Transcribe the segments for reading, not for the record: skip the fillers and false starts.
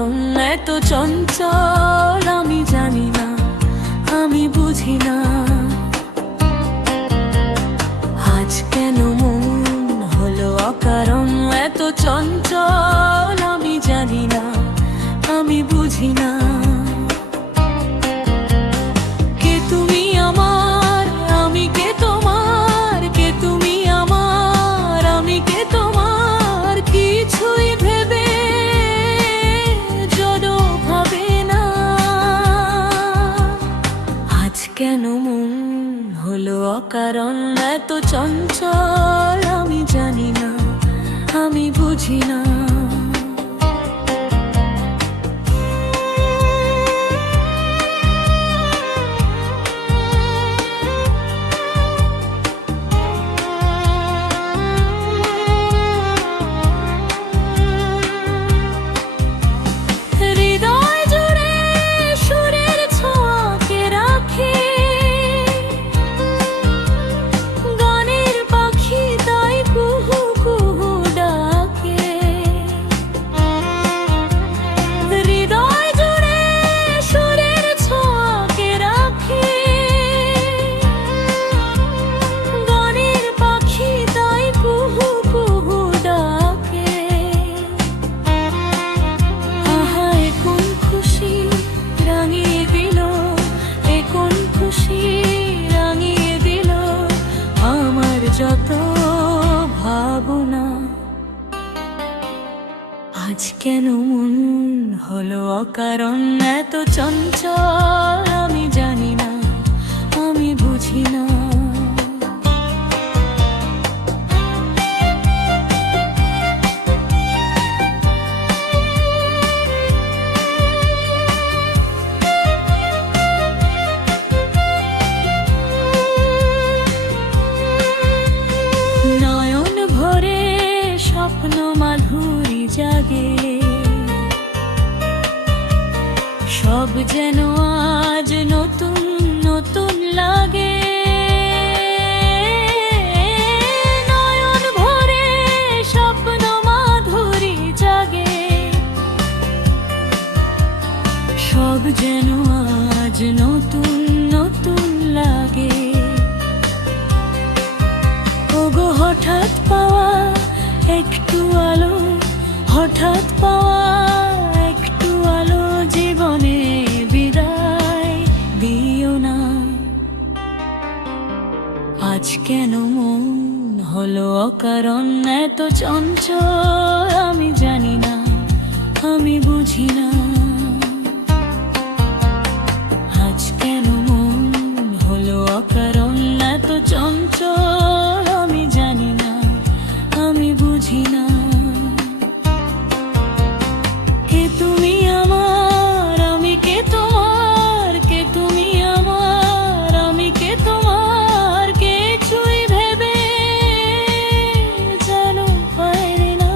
অকারণ এত চঞ্চল আমি জানি না, আমি বুঝি না। আজ কেন মন হলো অকারণ এত চঞ্চল আমি জানি না, আমি বুঝি না। কে তুমি আমার, আমি কে তোমার, কে তুমি আমার, আমি কে তোমার, কিছুই ভেবে জড়ো ভাবে না। আজ কেন মন হলো অকারণ এত চঞ্চল আমি জানি না, আমি বুঝি না। যত ভাবনা আজ কেন মন হলো অকারণ এত চঞ্চল আমি জানি না, আমি বুঝি না। স্বপ্ন মাধুরী জাগে, সব যেন আজ নতুন নতুন লাগে। নয়ন ভরে স্বপ্ন মাধুরী জাগে, সব যেন আজ নতুন নতুন লাগে। ওগো হঠাৎ পাওয়া একটু আলো, হঠাৎ পাওয়া একটু আলো, জীবনে বিদায় দিও না। আজ কেন মন হলো অকারণ এত চঞ্চল আমি জানি না, আমি বুঝি না। আজ কেন মন হলো অকারণ এত চঞ্চল আমি জানি না, আমি বুঝি না। কে তুমি আমার, আমি কে তোমার, কে তুমি আমার, আমি কে তোমার, কিছুই ভেবে যেন পারি না।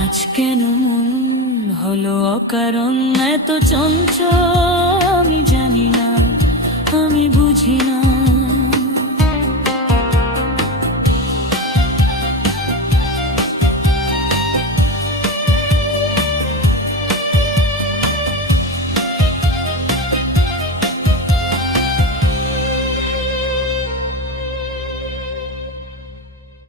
আজ কেন মন হলো অকারণ এত চঞ্চল আমি জানি